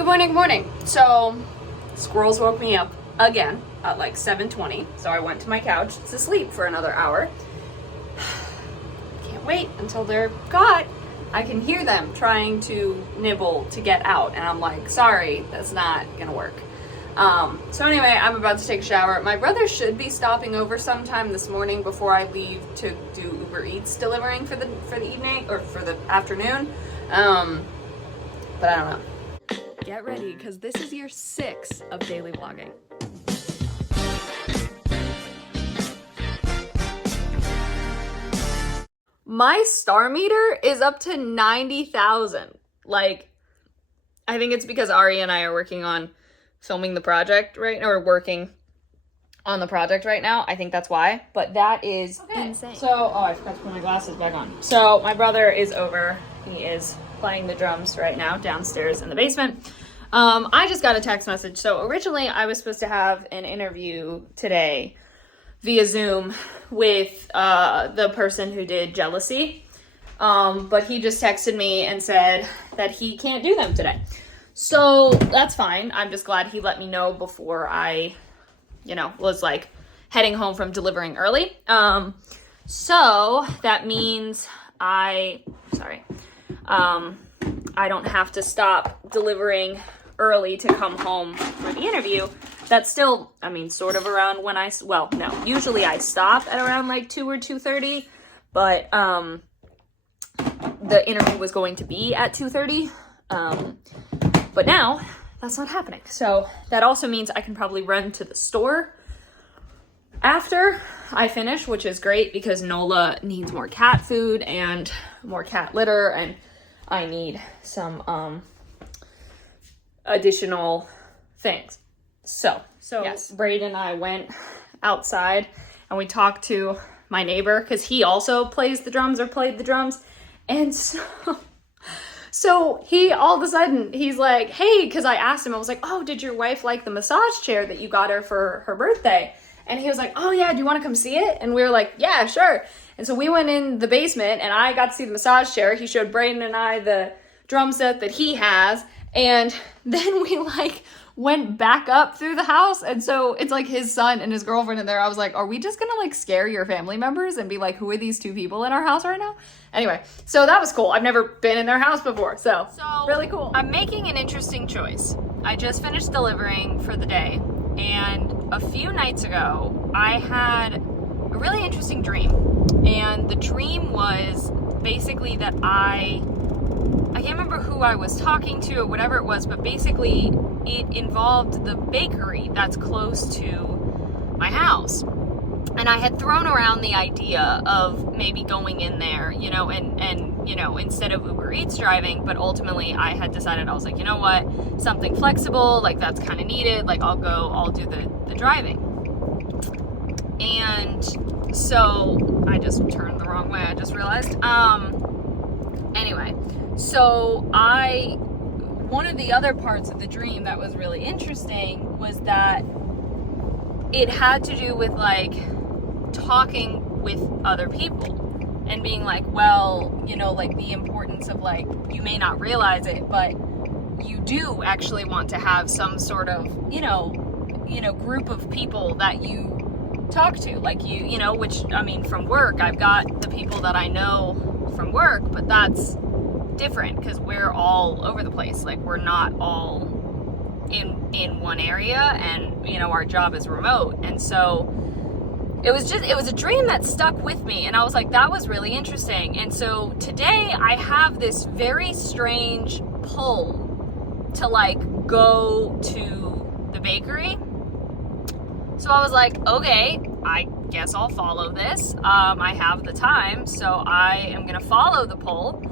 Good morning. So, squirrels woke me up again at like 7:20. So I went to my couch to sleep for another hour. Can't wait until they're caught. I can hear them trying to nibble to get out, and I'm like, sorry, that's not gonna work. So anyway, I'm about to take a shower. My brother should be stopping over sometime this morning before I leave to do Uber Eats delivering for the evening or for the afternoon. But I don't know. Get ready, because this is year 6 of daily vlogging. My star meter is up to 90,000. Like, I think it's because Ari and I are working on filming the project right now, or working on the project right now. I think that's why, but that is insane. So, I forgot to put my glasses back on. So, my brother is over. He is playing the drums right now downstairs in the basement. I just got a text message. So, originally, I was supposed to have an interview today via Zoom with the person who did Jealousy. But he just texted me and said that he can't do them today. So that's fine. I'm just glad he let me know before I, was like heading home from delivering early. So that means I don't have to stop delivering early to come home for the interview. That's still, sort of around when usually I stop at around like 2 or 2:30, but the interview was going to be at 2:30. But now that's not happening. So that also means I can probably run to the store after I finish, which is great because Nola needs more cat food and more cat litter, and I need some additional things. So yes, Braden and I went outside and we talked to my neighbor because he also plays the drums or played the drums. And so he, all of a sudden, he's like, hey, because I asked him, I was like, oh, did your wife like the massage chair that you got her for her birthday? And he was like, oh yeah, do you want to come see it? And we were like, yeah, sure. And so we went in the basement and I got to see the massage chair. He showed Braden and I the drum set that he has. And then we went back up through the house, and so it's like his son and his girlfriend in there. I was like, are we just gonna scare your family members and be like, who are these two people in our house right now? Anyway, so that was cool. I've never been in their house before, so really cool. I'm making an interesting choice. I just finished delivering for the day, and a few nights ago I had a really interesting dream, and the dream was basically that I can't remember who I was talking to or whatever it was, but basically it involved the bakery that's close to my house. And I had thrown around the idea of maybe going in there, and instead of Uber Eats driving, but ultimately I had decided, I was like, you know what, something flexible, that's kind of needed, I'll do the driving. And so I just turned the wrong way, I just realized. Anyway, so one of the other parts of the dream that was really interesting was that it had to do with talking with other people and being the importance of you may not realize it, but you do actually want to have some sort of, group of people that you talk to, which, from work, I've got the people that I know from work, but that's different because we're all over the place. We're not all in one area, and our job is remote. And so it was a dream that stuck with me, and I was like, that was really interesting. And so today I have this very strange pull to go to the bakery. So I was like, okay, I guess I'll follow this. I have the time, so I am gonna follow the pull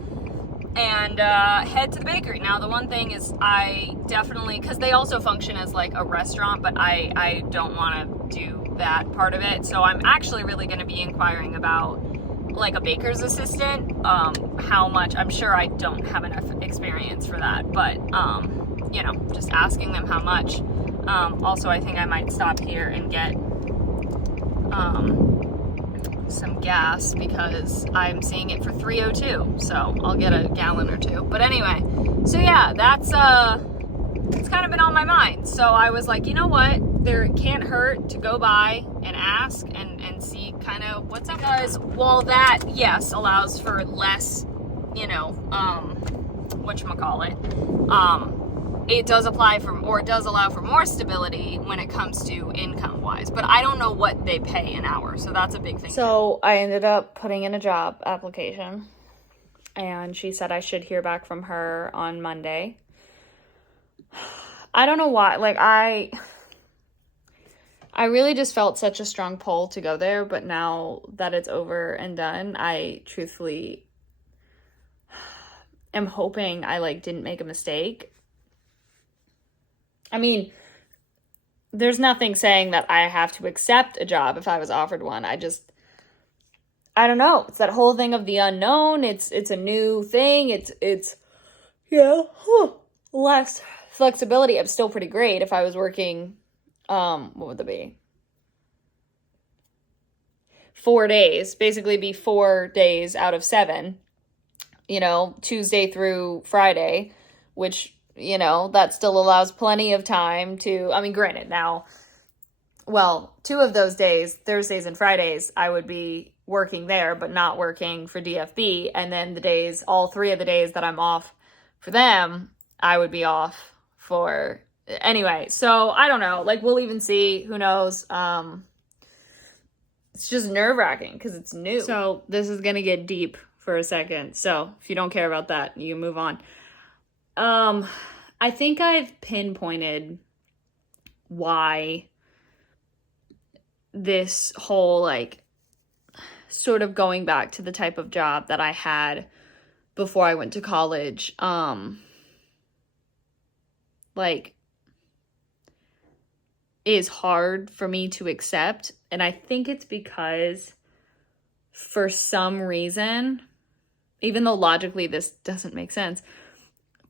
and head to the bakery. Now, the one thing is I definitely, because they also function as a restaurant, but I don't want to do that part of it. So I'm actually really going to be inquiring about a baker's assistant, how much. I'm sure I don't have enough experience for that, but just asking them how much. Also, I think I might stop here and get some gas because I'm seeing it for $3.02, so I'll get a gallon or two. But anyway, so yeah, that's it's kind of been on my mind. So I was like, you know what? There can't hurt to go by and ask and see kind of what's up. Because while that, yes, allows for less, you know, whatchamacallit, it does apply for, or it does allow for more stability when it comes to income wise. But I don't know what they pay an hour. So that's a big thing. So I ended up putting in a job application, and she said I should hear back from her on Monday. I don't know why, like, I really just felt such a strong pull to go there, but now that it's over and done, I truthfully am hoping I, like, didn't make a mistake. I mean, there's nothing saying that I have to accept a job if I was offered one. I don't know. It's that whole thing of the unknown. It's a new thing. It's less flexibility. I'm still pretty great if I was working, what would that be? 4 days, basically be 4 days out of 7, you know, Tuesday through Friday, which, you know, that still allows plenty of time to, I mean, granted now, well, 2 of those days, Thursdays and Fridays, I would be working there, but not working for DFB. And then all 3 of the days that I'm off for them, I would be off for, anyway. So I don't know, like, we'll even see, who knows. It's just nerve-wracking because it's new. So this is going to get deep for a second. So if you don't care about that, you can move on. I think I've pinpointed why this whole, like, sort of going back to the type of job that I had before I went to college, like, is hard for me to accept. And I think it's because for some reason, even though logically this doesn't make sense,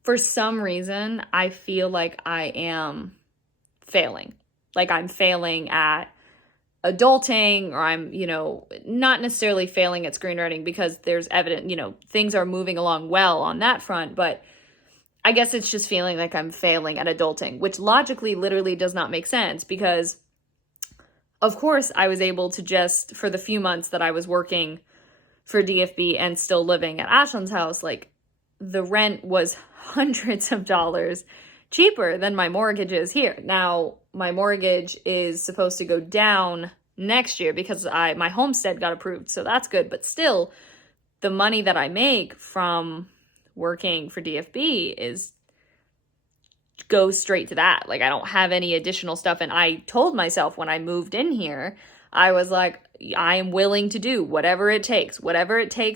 for some reason, I feel like I am failing. Like, I'm failing at adulting, or I'm, you know, not necessarily failing at screenwriting, because there's evident, you know, things are moving along well on that front, but I guess it's just feeling like I'm failing at adulting, which logically literally does not make sense, because of course I was able to just, for the few months that I was working for DFB and still living at Ashland's house, like, the rent was hundreds of dollars cheaper than my mortgage is here. Now, my mortgage is supposed to go down next year because my homestead got approved, so that's good. But still, the money that I make from working for DFB goes straight to that. Like, I don't have any additional stuff. And I told myself when I moved in here, I was like, I am willing to do whatever it takes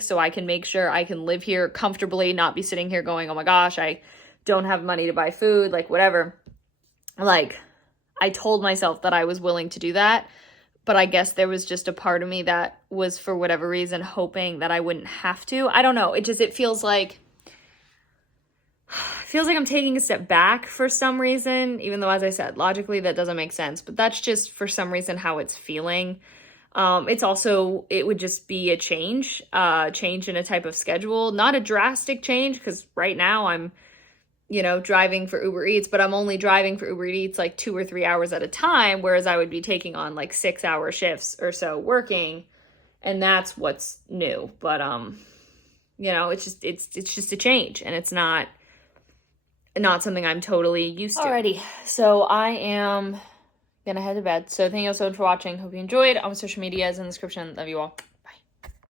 so I can make sure I can live here comfortably, not be sitting here going, oh my gosh, I don't have money to buy food, like, whatever. Like, I told myself that I was willing to do that, but I guess there was just a part of me that was, for whatever reason, hoping that I wouldn't have to. I don't know. It feels like I'm taking a step back for some reason, even though, as I said, logically that doesn't make sense, but that's just for some reason how it's feeling. It would just be a change in a type of schedule, not a drastic change, because right now I'm, you know, driving for Uber Eats, but I'm only driving for Uber Eats like 2 or 3 hours at a time, whereas I would be taking on like 6-hour shifts or so working, and that's what's new. But you know, it's just a change, and it's not something I'm totally used to. Alrighty, so I am gonna head to bed. So thank you all so much for watching. Hope you enjoyed. All my social media is in the description. Love you all.